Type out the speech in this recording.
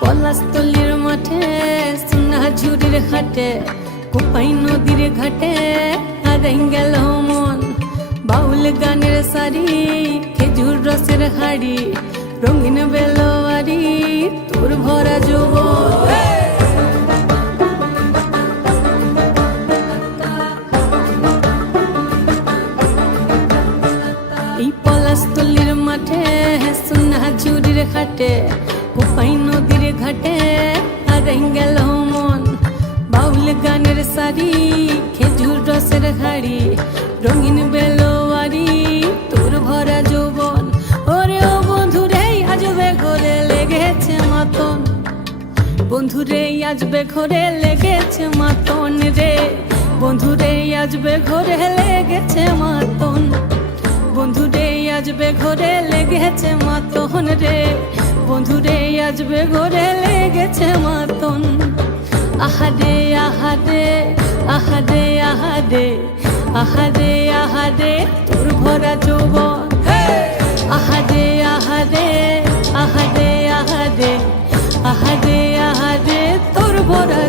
পলাশতলির মাঠে সোনা ঝুড়ির ঘাটে কোপাই নদীর ঘাটে হারাই গেল মন বাউল গানের শাড়ি খেজুর রসের হাড়ি রঙিন বেলোয়ারি তোর ভরা যৌবন এই পলাশতলির মাঠে সোনা ঝুড়ির ঘাটে কোপাই নদীর ঘাটে হারাই গেল মন বাউল গানের শাড়ি খেজুর রসের হাড়ি রঙিন বেলোয়ারি তোর ভরা যৌবন ওরে ও বন্ধুরে আজবে ঘরে লেগেছে মাতন বন্ধুরে আজবে ঘরে লেগেছে মাতন রে বন্ধুরে আজবে ঘরে লেগেছে মাতন বন্ধুরে আজবে ঘরে লেগেছে মাতন রে বন্ধুরে আজবে ঘরে লেগেছে মাতন আহারে আহারে আহারে আহারে আহারে আহারে তোর ভরা যৌবন আহারে আহারে আহারে আহারে আহারে আহারে তোর ভরা